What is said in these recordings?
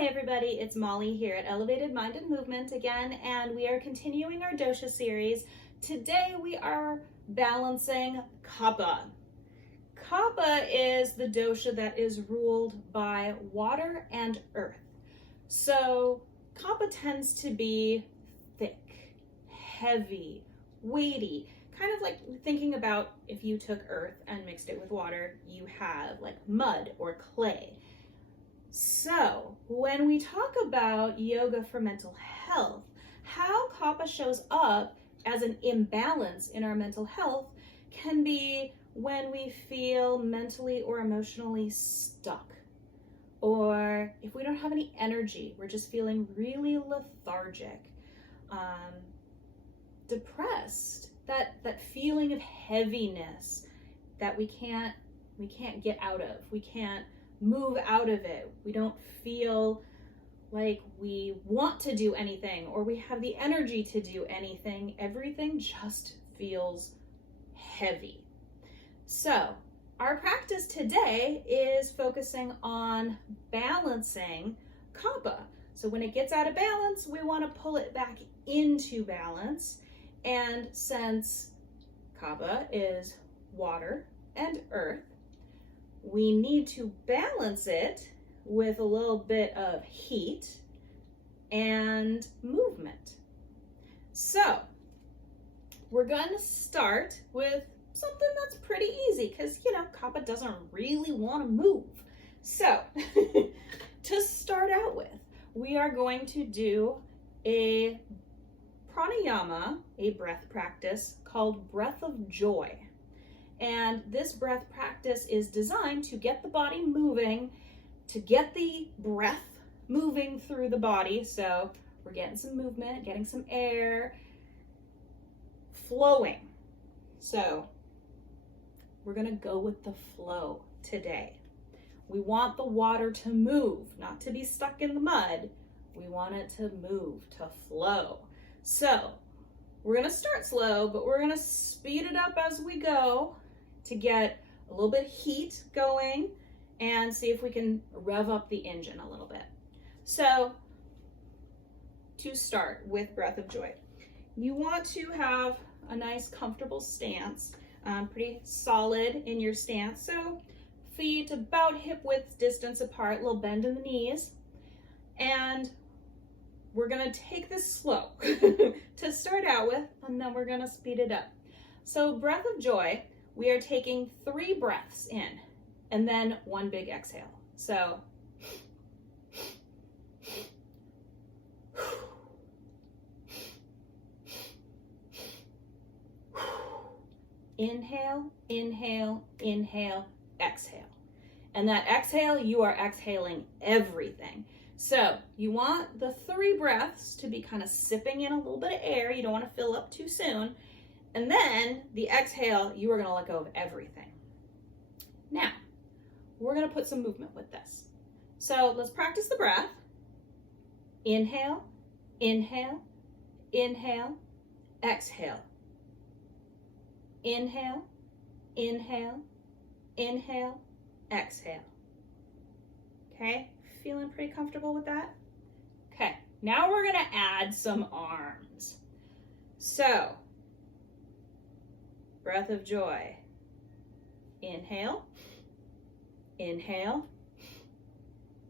Hi everybody, it's Molly here at Elevated Mind and Movement again, and we are continuing our dosha series. Today we are balancing Kapha. Kapha is the dosha that is ruled by water and earth. So Kapha tends to be thick, heavy, weighty, kind of like thinking about if you took earth and mixed it with water, you have like mud or clay. So when we talk about yoga for mental health, how Kapha shows up as an imbalance in our mental health can be when we feel mentally or emotionally stuck, or if we don't have any energy, we're just feeling really lethargic, depressed, that feeling of heaviness that we can't get out of, we can't move out of it. We don't feel like we want to do anything or we have the energy to do anything. Everything just feels heavy. So our practice today is focusing on balancing Kapha. So when it gets out of balance, we want to pull it back into balance. And since Kapha is water and earth, we need to balance it with a little bit of heat and movement. So we're going to start with something that's pretty easy because, Kapha doesn't really want to move. So to start out with, we are going to do a pranayama, a breath practice called Breath of Joy. And this breath practice is designed to get the body moving, to get the breath moving through the body. So we're getting some movement, getting some air flowing. So we're gonna go with the flow today. We want the water to move, not to be stuck in the mud. We want it to move, to flow. So we're gonna start slow, but we're gonna speed it up as we go to get a little bit of heat going and see if we can rev up the engine a little bit. So to start with Breath of Joy, you want to have a nice comfortable stance, pretty solid in your stance. So feet about hip width distance apart, a little bend in the knees. And we're gonna take this slow to start out with, and then we're gonna speed it up. So Breath of Joy, we are taking 3 breaths in and then 1 big exhale. So inhale, inhale, inhale, exhale. And that exhale, you are exhaling everything. So you want the 3 breaths to be kind of sipping in a little bit of air. You don't want to fill up too soon. And then the exhale, you are going to let go of everything. Now, we're going to put some movement with this. So let's practice the breath. Inhale, inhale, inhale, exhale. Inhale, inhale, inhale, exhale. Okay, feeling pretty comfortable with that? Okay, now we're going to add some arms. So, Breath of Joy. Inhale, inhale,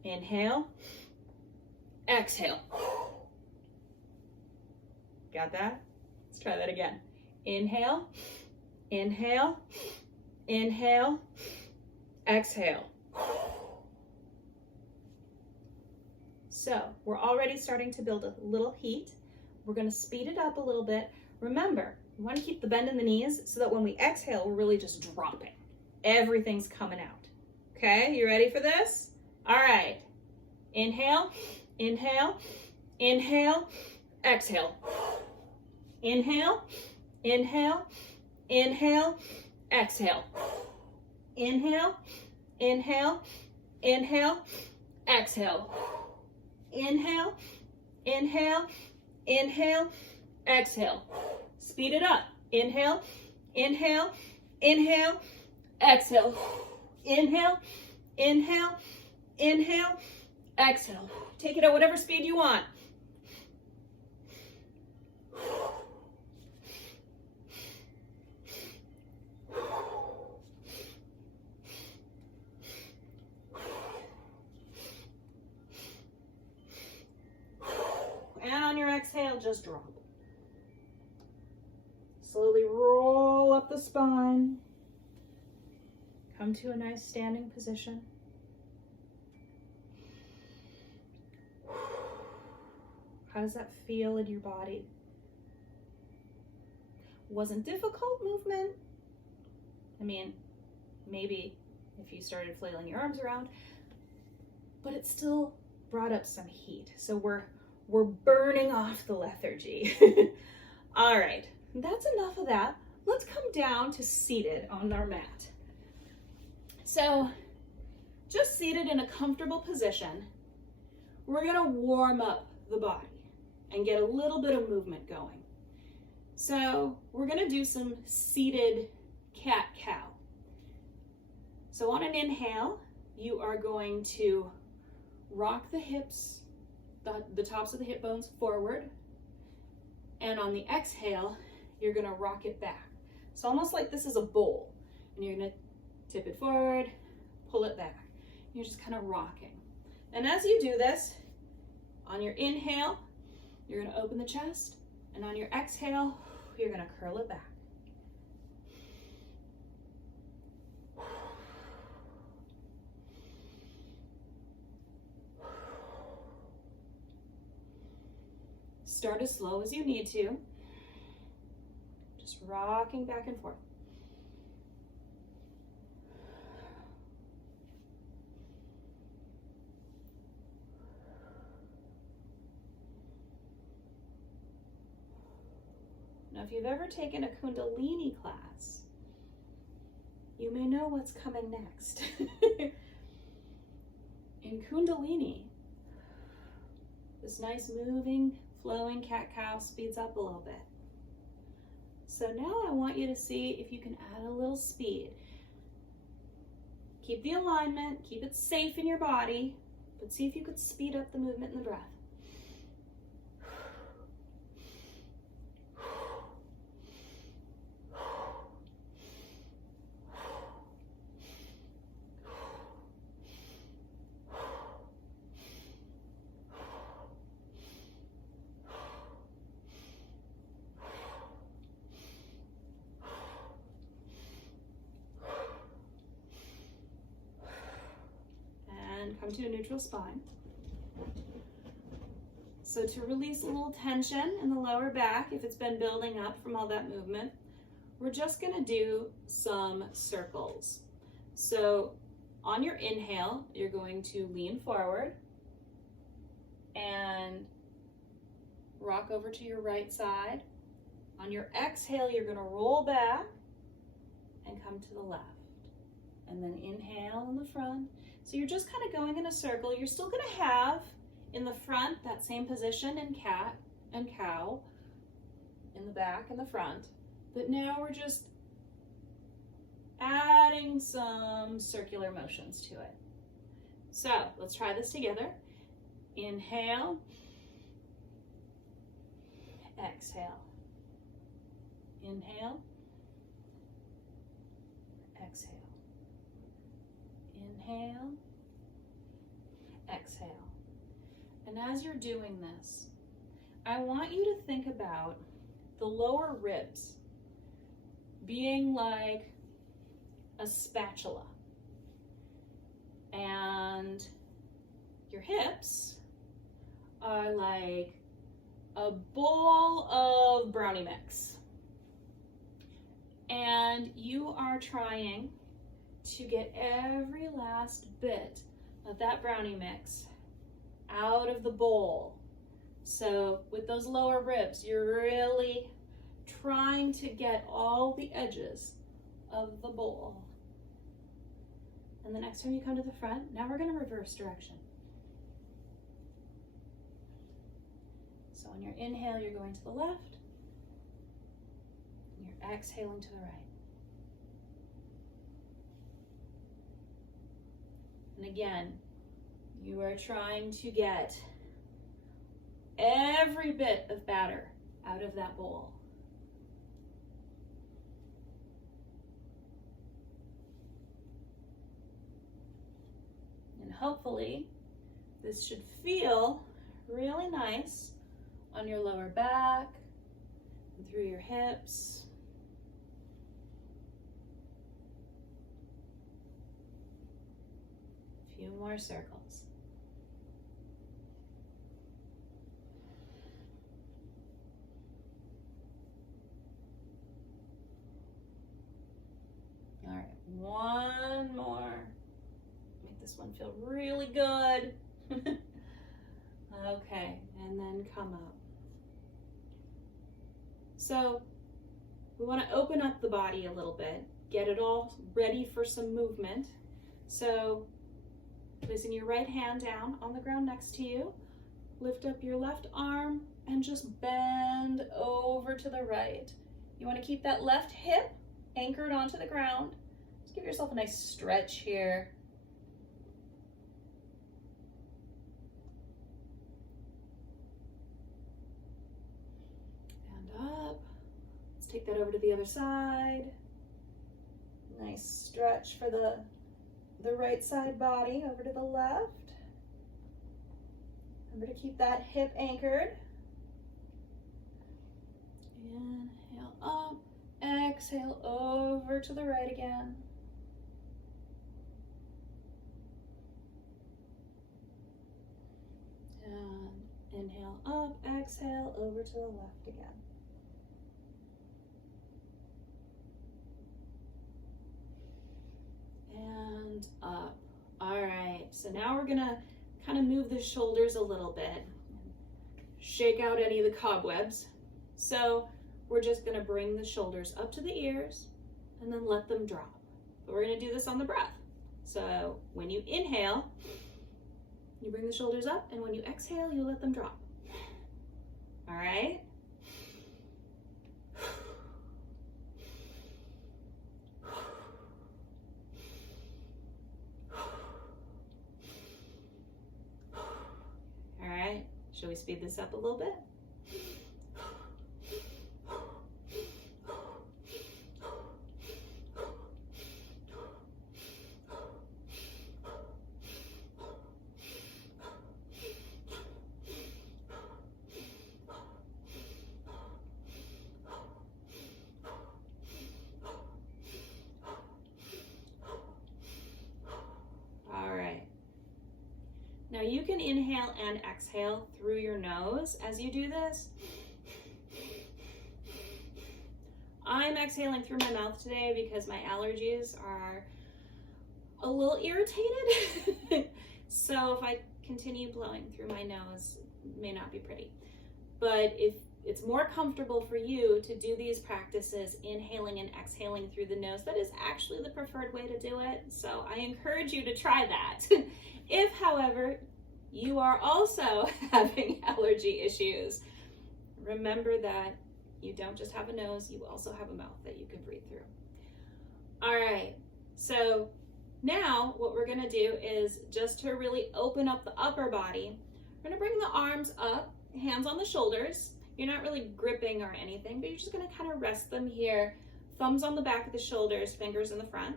inhale, exhale. Got that? Let's try that again. Inhale, inhale, inhale, exhale. So we're already starting to build a little heat. We're going to speed it up a little bit. Remember, we want to keep the bend in the knees so that when we exhale, we're really just dropping. Everything's coming out. Okay, you ready for this? All right. Inhale, inhale, inhale, exhale. Inhale, inhale, inhale, exhale. Inhale, inhale, inhale, exhale. Inhale, inhale, inhale, exhale. Speed it up. Inhale, inhale, inhale, exhale. Inhale, inhale, inhale, Exhale. Take it at whatever speed you want. And on your exhale, just drop. Slowly roll up the spine. Come to a nice standing position. How does that feel in your body? Wasn't difficult movement. I mean, maybe if you started flailing your arms around, but it still brought up some heat. So we're burning off the lethargy. All right, that's enough of that. Let's come down to seated on our mat. So just seated in a comfortable position, we're gonna warm up the body and get a little bit of movement going. So we're gonna do some seated cat-cow. So on an inhale, you are going to rock the hips, the tops of the hip bones forward. And on the exhale, you're gonna rock it back. So almost like this is a bowl. And you're gonna tip it forward, pull it back. You're just kind of rocking. And as you do this, on your inhale, you're gonna open the chest. And on your exhale, you're gonna curl it back. Start as slow as you need to. Just rocking back and forth. Now, if you've ever taken a Kundalini class, you may know what's coming next. In Kundalini, this nice moving, flowing cat-cow speeds up a little bit. So now I want you to see if you can add a little speed. Keep the alignment, keep it safe in your body, but see if you could speed up the movement and the breath. Come to a neutral spine. So to release a little tension in the lower back, if it's been building up from all that movement, we're just going to do some circles. So on your inhale, you're going to lean forward and rock over to your right side. On your exhale, you're going to roll back and come to the left. And then inhale in the front. So you're just kind of going in a circle. You're still going to have in the front that same position in cat and cow, in the back and the front, but now we're just adding some circular motions to it. So let's try this together. Inhale, exhale, inhale, exhale. Inhale, exhale. And as you're doing this, I want you to think about the lower ribs being like a spatula. And your hips are like a bowl of brownie mix. And you are trying to get every last bit of that brownie mix out of the bowl. So with those lower ribs, you're really trying to get all the edges of the bowl. And the next time you come to the front, now we're going to reverse direction. So on your inhale, you're going to the left, and you're exhaling to the right. And again, You are trying to get every bit of batter out of that bowl. And hopefully, this should feel really nice on your lower back and through your hips. A few more circles. All right, one more. Make this one feel really good. Okay, and then come up. So we want to open up the body a little bit, get it all ready for some movement. So placing your right hand down on the ground next to you, lift up your left arm and just bend over to the right. You want to keep that left hip anchored onto the ground. Just give yourself a nice stretch here. Up. Let's take that over to the other side. Nice stretch for the right side body over to the left. Remember to keep that hip anchored. Inhale up, exhale over to the right again. And inhale up, exhale over to the left again. And up. All right, so now we're gonna kind of move the shoulders a little bit, shake out any of the cobwebs. So we're just gonna bring the shoulders up to the ears and then let them drop. But we're gonna do this on the breath. So when you inhale, you bring the shoulders up, and when you exhale, you let them drop. All right? Shall we speed this up a little bit? Now you can inhale and exhale through your nose as you do this. I'm exhaling through my mouth today because my allergies are a little irritated. So if I continue blowing through my nose, it may not be pretty. But if it's more comfortable for you to do these practices, inhaling and exhaling through the nose, that is actually the preferred way to do it. So I encourage you to try that. If, however, you are also having allergy issues, remember that you don't just have a nose, you also have a mouth that you can breathe through. All right, so now what we're gonna do is, just to really open up the upper body, we're gonna bring the arms up, hands on the shoulders. You're not really gripping or anything, but you're just gonna kind of rest them here, thumbs on the back of the shoulders, fingers in the front.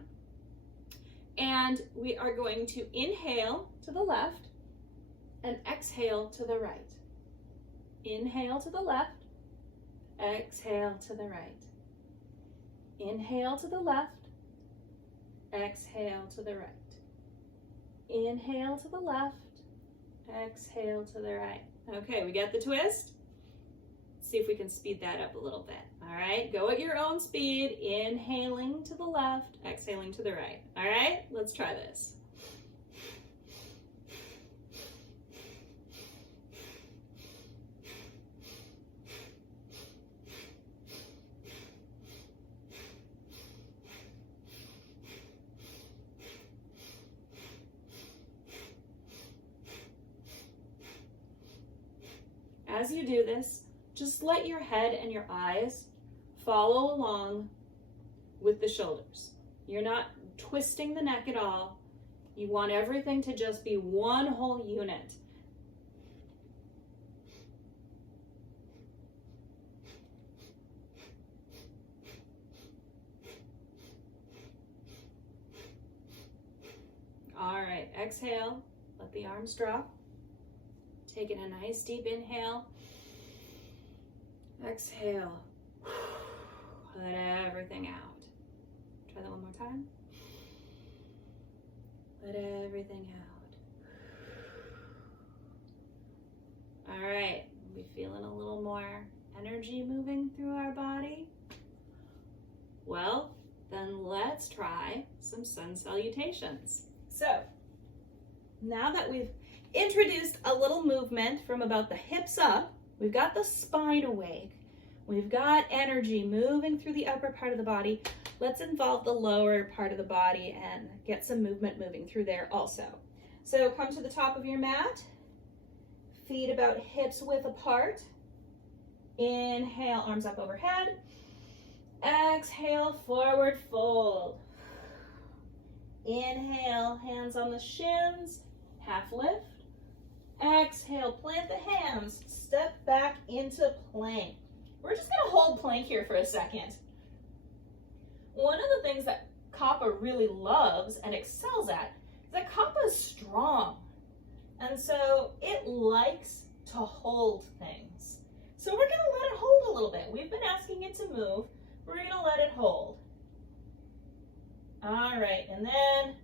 And we are going to inhale to the left and exhale to the right. Inhale to the left, exhale to the right. Inhale to the left, exhale to the right. Inhale to the left, exhale to the right. Okay, we got the twist? Let's see if we can speed that up a little bit. All right, go at your own speed, inhaling to the left, exhaling to the right. All right, let's try this. As you do this, just let your head and your eyes follow along with the shoulders. You're not twisting the neck at all. You want everything to just be one whole unit. All right, exhale, let the arms drop. Taking a nice deep inhale. Exhale. Let everything out. Try that one more time. Let everything out. All right, we feeling a little more energy moving through our body? Well, then let's try some sun salutations. So, now that we've introduced a little movement from about the hips up, we've got the spine awake, we've got energy moving through the upper part of the body, let's involve the lower part of the body and get some movement moving through there also. So come to the top of your mat, feet about hips width apart. Inhale, arms up overhead. Exhale, forward fold. Inhale, hands on the shins, half lift. Exhale, plant the hands, step back into plank. We're just gonna hold plank here for a second. One of the things that Kapha really loves and excels at is that Kapha is strong. And so it likes to hold things. So we're gonna let it hold a little bit. We've been asking it to move. We're gonna let it hold. All right, and then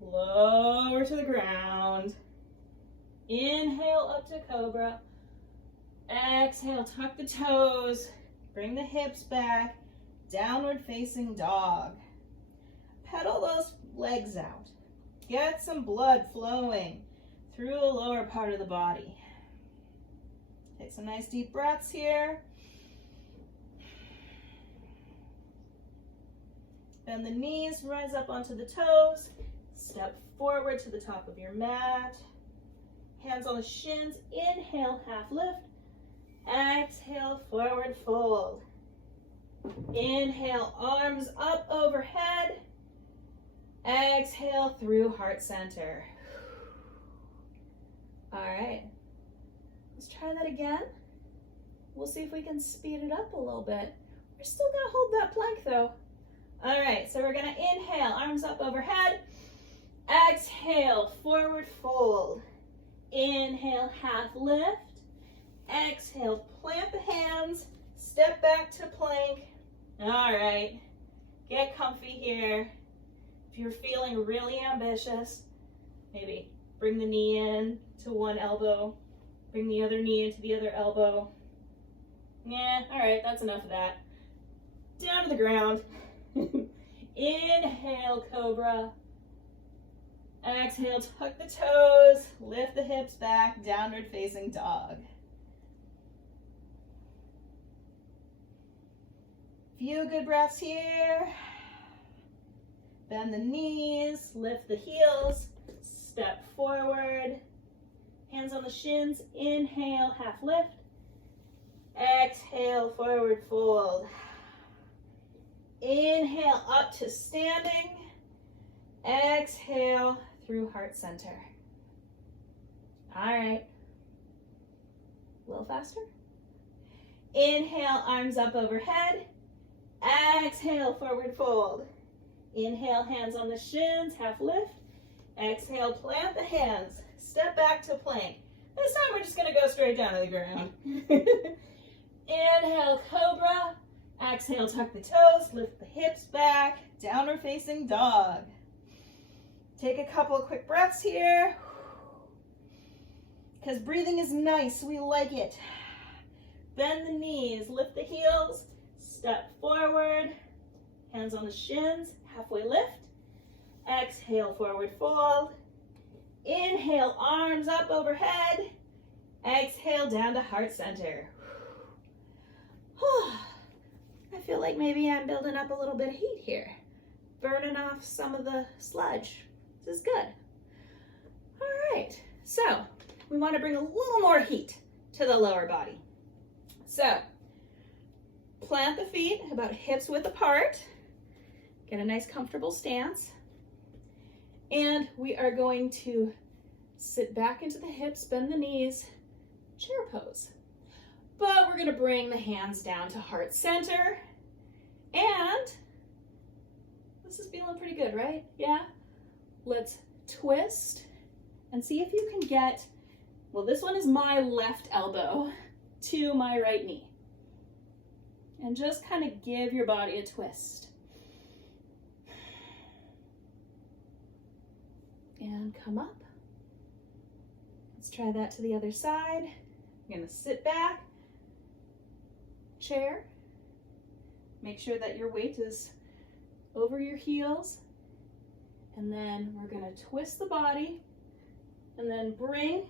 lower to the ground. Inhale up to cobra. Exhale, tuck the toes. Bring the hips back. Downward facing dog. Pedal those legs out. Get some blood flowing through the lower part of the body. Take some nice deep breaths here. Bend the knees, rise up onto the toes. Step forward to the top of your mat. Hands on the shins. Inhale, half lift. Exhale, forward fold. Inhale, arms up overhead. Exhale through heart center. All right, let's try that again. We'll see if we can speed it up a little bit. We're still gonna hold that plank though. All right, so we're gonna inhale, arms up overhead. Exhale, forward fold. Inhale, half lift. Exhale, plant the hands, step back to plank. All right, get comfy here. If you're feeling really ambitious, maybe bring the knee in to one elbow, bring the other knee into the other elbow. Yeah, all right, that's enough of that. Down to the ground. Inhale, cobra. Exhale, tuck the toes, lift the hips back, downward facing dog. Few good breaths here. Bend the knees, lift the heels, step forward. Hands on the shins, inhale, half lift. Exhale, forward fold. Inhale, up to standing. Exhale, through heart center. All right, a little faster. Inhale, arms up overhead. Exhale, forward fold. Inhale, hands on the shins, half lift. Exhale, plant the hands. Step back to plank. This time we're just gonna go straight down to the ground. Inhale, cobra. Exhale, tuck the toes, lift the hips back, downward facing dog. Take a couple of quick breaths here. Because breathing is nice, we like it. Bend the knees, lift the heels, step forward, hands on the shins, halfway lift. Exhale, forward fold. Inhale, arms up overhead. Exhale, down to heart center. I feel like maybe I'm building up a little bit of heat here, burning off some of the sludge. This is good. All right, so we want to bring a little more heat to the lower body. So plant the feet about hips width apart. Get a nice comfortable stance. And we are going to sit back into the hips, bend the knees, chair pose. But we're gonna bring the hands down to heart center. And this is feeling pretty good, right? Yeah? Let's twist and see if you can get, well, this one is my left elbow to my right knee. And just kind of give your body a twist. And come up. Let's try that to the other side. You're gonna sit back, chair. Make sure that your weight is over your heels. And then we're gonna twist the body and then bring,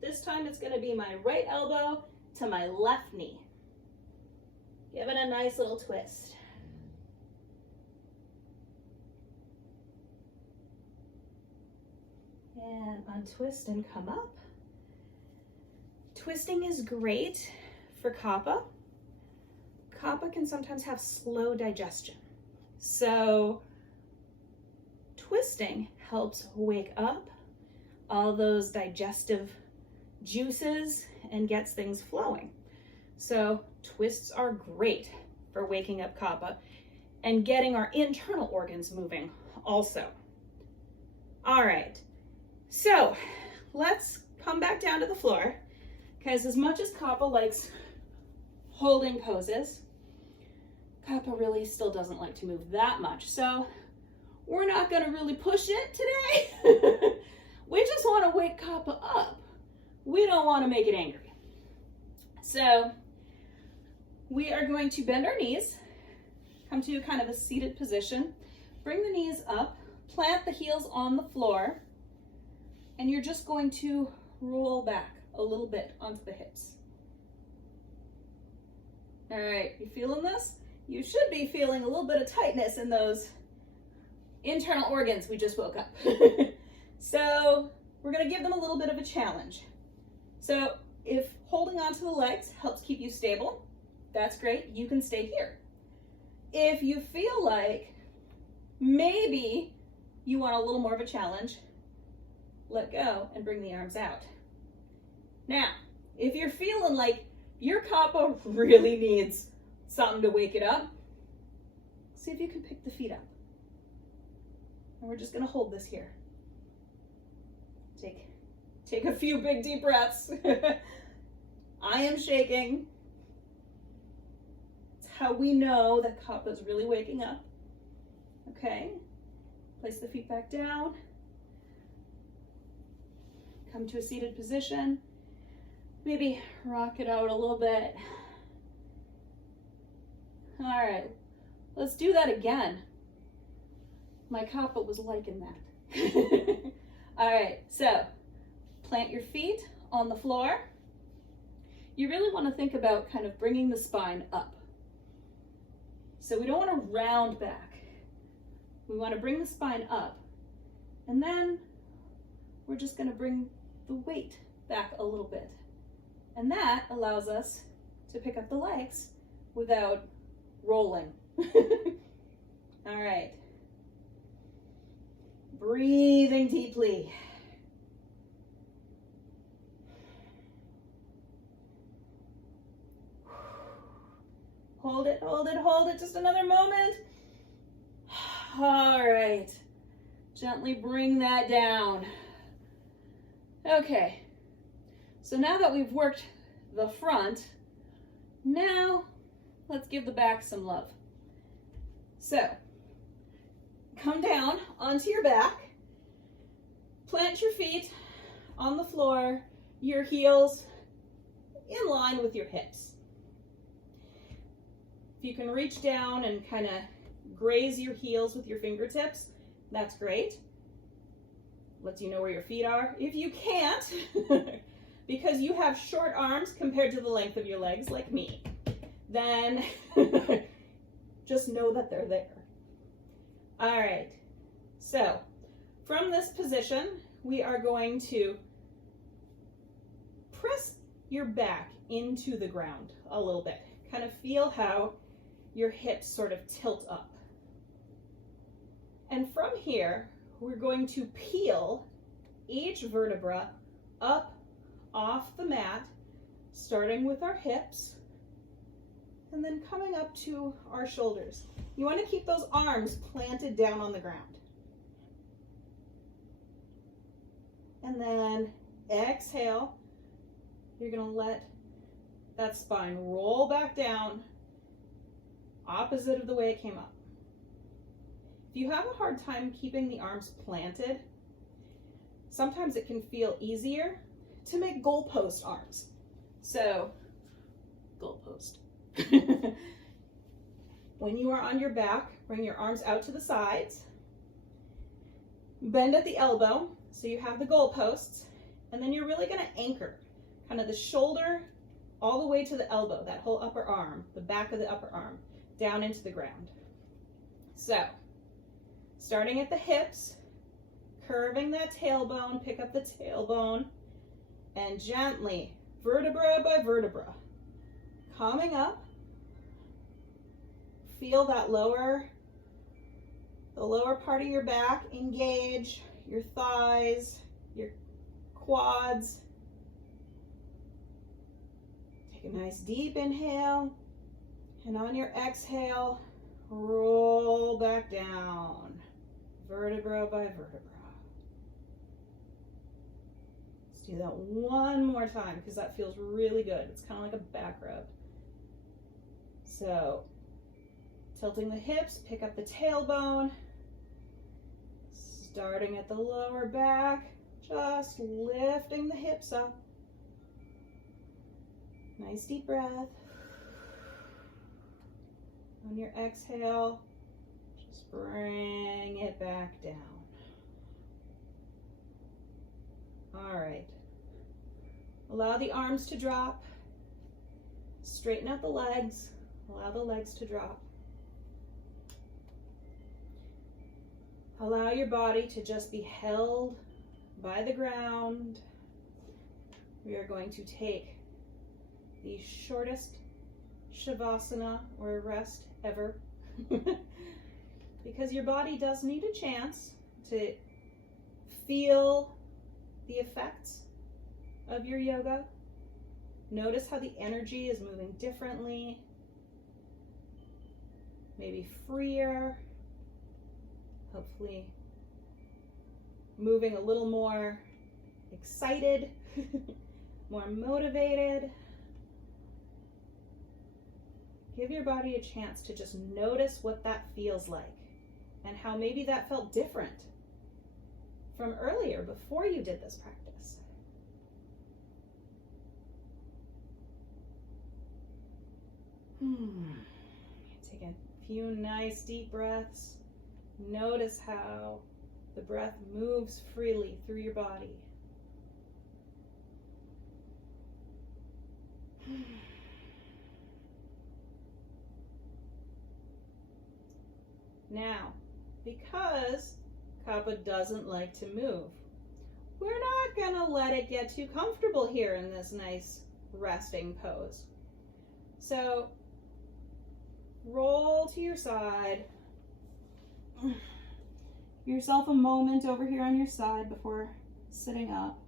this time it's gonna be my right elbow to my left knee. Give it a nice little twist. And untwist and come up. Twisting is great for Kapha. Kapha can sometimes have slow digestion. So twisting helps wake up all those digestive juices and gets things flowing. So twists are great for waking up Kapha and getting our internal organs moving also. All right, so let's come back down to the floor, because as much as Kapha likes holding poses, Kapha really still doesn't like to move that much. So we're not gonna really push it today. We just wanna wake Kapha up. We don't wanna make it angry. So we are going to bend our knees, come to kind of a seated position, bring the knees up, plant the heels on the floor, and you're just going to roll back a little bit onto the hips. All right, you feeling this? You should be feeling a little bit of tightness in those internal organs we just woke up. So we're gonna give them a little bit of a challenge. So if holding onto the legs helps keep you stable, that's great, you can stay here. If you feel like maybe you want a little more of a challenge, let go and bring the arms out. Now, if you're feeling like your Kapha really needs something to wake it up, see if you can pick the feet up. And we're just gonna hold this here. Take a few big deep breaths. I am shaking. It's how we know that Kapha is really waking up. Okay, place the feet back down. Come to a seated position. Maybe rock it out a little bit. All right, let's do that again. My Kapha was liking that. All right, so plant your feet on the floor. You really want to think about kind of bringing the spine up. So we don't want to round back. We want to bring the spine up. And then we're just going to bring the weight back a little bit. And that allows us to pick up the legs without rolling. All right. Breathing deeply. Hold it, hold it, hold it. Just another moment. All right. Gently bring that down. Okay. So now that we've worked the front, now let's give the back some love. So come down onto your back, plant your feet on the floor, your heels in line with your hips. If you can reach down and kind of graze your heels with your fingertips, that's great. Lets you know where your feet are. If you can't, because you have short arms compared to the length of your legs like me, then just know that they're there. All right, so from this position, we are going to press your back into the ground a little bit. Kind of feel how your hips sort of tilt up. And from here, we're going to peel each vertebra up off the mat, starting with our hips and then coming up to our shoulders. You want to keep those arms planted down on the ground. And then exhale. You're going to let that spine roll back down, opposite of the way it came up. If you have a hard time keeping the arms planted, sometimes it can feel easier to make goalpost arms. So, goalpost. When you are on your back, bring your arms out to the sides. Bend at the elbow, so you have the goalposts, and then you're really going to anchor kind of the shoulder all the way to the elbow, that whole upper arm, the back of the upper arm, down into the ground. So, starting at the hips, curving that tailbone, pick up the tailbone, and gently, vertebra by vertebra, coming up, feel that the lower part of your back engage, your thighs, your quads. Take a nice deep inhale, and on your exhale, roll back down, vertebra by vertebra. Let's do that one more time because that feels really good. It's kind of like a back rub. So, tilting the hips, pick up the tailbone, starting at the lower back, just lifting the hips up. Nice deep breath. On your exhale, just bring it back down. All right. Allow the arms to drop. Straighten out the legs. Allow the legs to drop. Allow your body to just be held by the ground. We are going to take the shortest Shavasana or rest ever because your body does need a chance to feel the effects of your yoga. Notice how the energy is moving differently, maybe freer, hopefully moving a little more excited, more motivated. Give your body a chance to just notice what that feels like and how maybe that felt different from earlier before you did this practice. Take a few nice deep breaths. Notice how the breath moves freely through your body. Now, because Kapha doesn't like to move, we're not going to let it get too comfortable here in this nice resting pose. So, roll to your side. Give yourself a moment over here on your side before sitting up.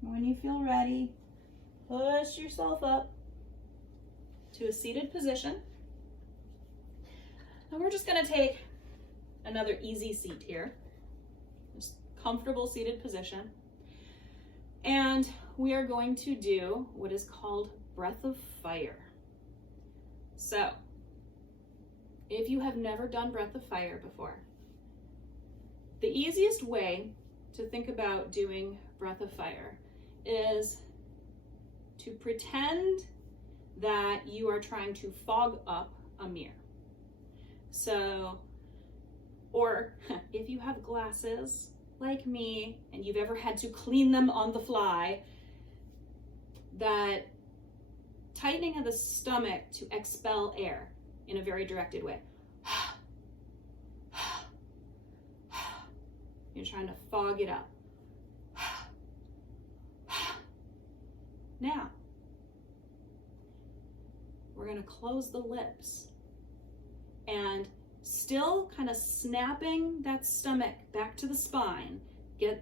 When you feel ready, push yourself up to a seated position. And we're just going to take another easy seat here. Just comfortable seated position. And we are going to do what is called breath of fire. So, if you have never done breath of fire before, the easiest way to think about doing breath of fire is to pretend that you are trying to fog up a mirror. So, or if you have glasses like me and you've ever had to clean them on the fly, that tightening of the stomach to expel air in a very directed way. You're trying to fog it up. Now, we're going to close the lips and still kind of snapping that stomach back to the spine,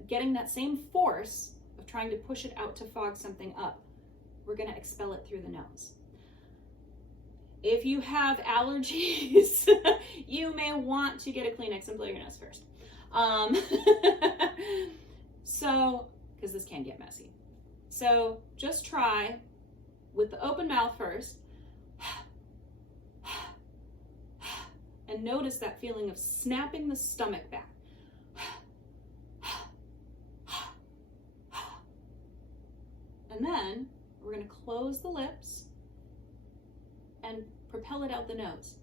getting that same force of trying to push it out to fog something up. We're going to expel it through the nose. If you have allergies, you may want to get a Kleenex and blow your nose first. So, because this can get messy. So just try with the open mouth first. And notice that feeling of snapping the stomach back. And then we're going to close the lips and propel it out the nose.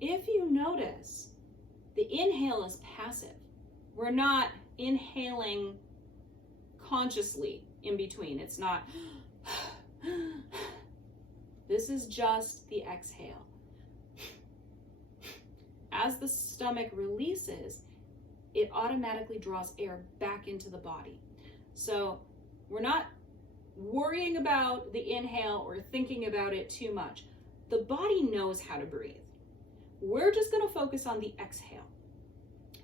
If you notice, the inhale is passive. We're not inhaling consciously in between. It's not, this is just the exhale. As the stomach releases, it automatically draws air back into the body. So we're not worrying about the inhale or thinking about it too much. The body knows how to breathe. We're just going to focus on the exhale.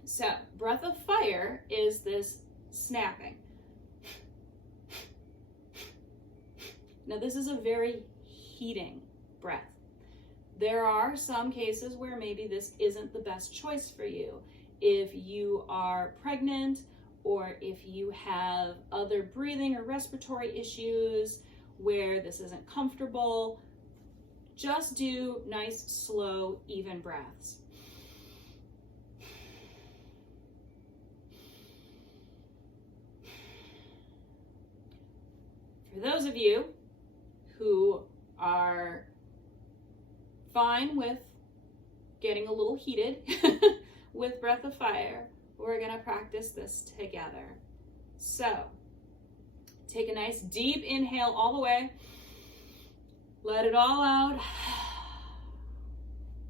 So breath of fire is this snapping. Now this is a very heating breath. There are some cases where maybe this isn't the best choice for you. If you are pregnant, or if you have other breathing or respiratory issues where this isn't comfortable, just do nice, slow, even breaths. For those of you who are fine with getting a little heated with breath of fire, we're going to practice this together. So take a nice deep inhale all the way. Let it all out.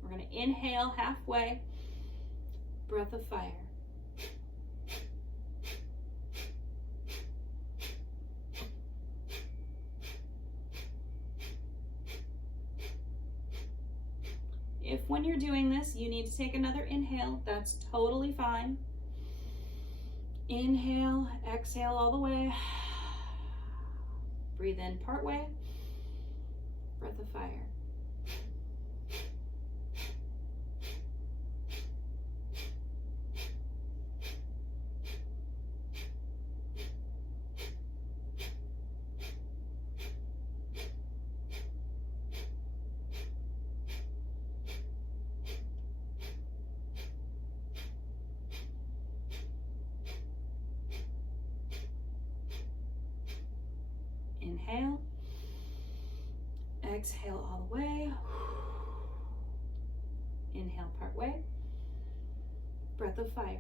We're going to inhale halfway. Breath of fire. If when you're doing this, you need to take another inhale, that's totally fine. Inhale, exhale all the way. Breathe in part way. Breath of fire. Inhale, exhale all the way. Inhale part way. Breath of fire.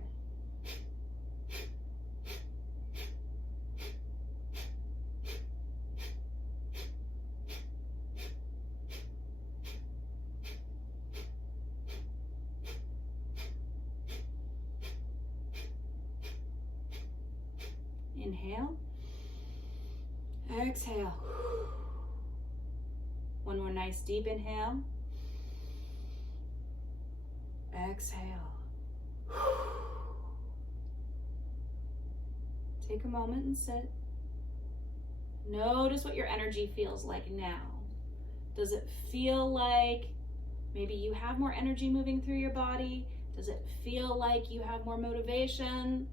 Inhale. Exhale. One more nice deep inhale. Exhale. Take a moment and sit. Notice what your energy feels like now. Does it feel like maybe you have more energy moving through your body? Does it feel like you have more motivation?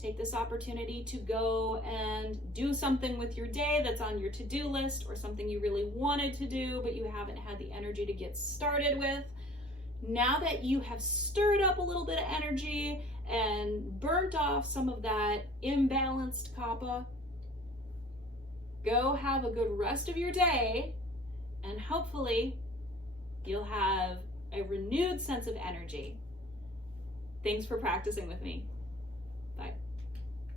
Take this opportunity to go and do something with your day that's on your to-do list, or something you really wanted to do but you haven't had the energy to get started with. Now that you have stirred up a little bit of energy and burnt off some of that imbalanced kapha, go have a good rest of your day, and hopefully you'll have a renewed sense of energy. Thanks for practicing with me.